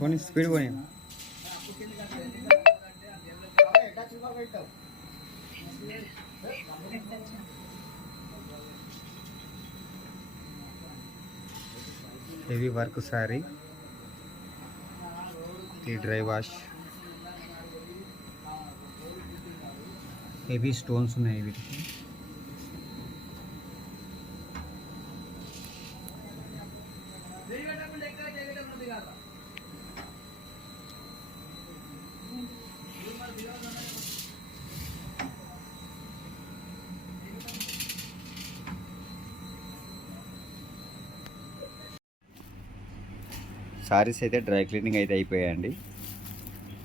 పోనీ స్పీడ్ పోనీ. Heavy work sorry, ఈ డ్రై వాష్, హెవీ స్టోన్స్ ఉన్నాయి వీటికి. సారీస్ అయితే డ్రై క్లీనింగ్ అయితే అయిపోయాయండి,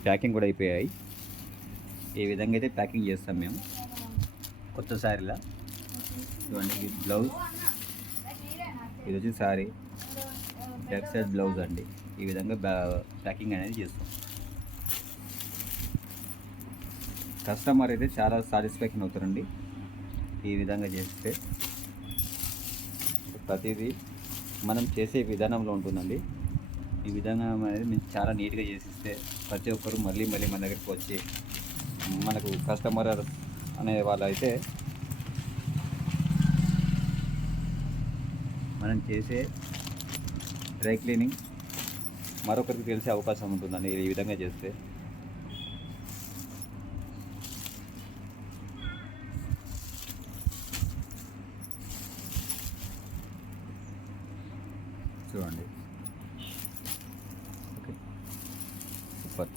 ప్యాకింగ్ కూడా అయిపోయాయి. ఈ విధంగా అయితే ప్యాకింగ్ చేస్తాం మేము కొత్త సారీలా. ఇవ్వండి, ఇది బ్లౌజ్, ఇది వచ్చి సారీ, బ్యాక్ సైడ్ బ్లౌజ్ అండి. ఈ విధంగా ప్యాకింగ్ అనేది చేస్తాం. కస్టమర్ అయితే చాలా సాటిస్ఫాక్షన్ అవుతారండి ఈ విధంగా చేస్తే. ప్రతిదీ మనం చేసే విధానంలో ఉంటుందండి. ఈ విధానం అనేది మేము చాలా నీట్గా చేసిస్తే ప్రతి ఒక్కరు మళ్ళీ మళ్ళీ మన దగ్గరికి వచ్చి మనకు కస్టమర్ అనే వాళ్ళైతే మనం చేసే డ్రై క్లీనింగ్ మరొకరికి తెలిసే అవకాశం ఉంటుందండి ఈ విధంగా చేస్తే. చూడండి, ఓకే, సూపర్.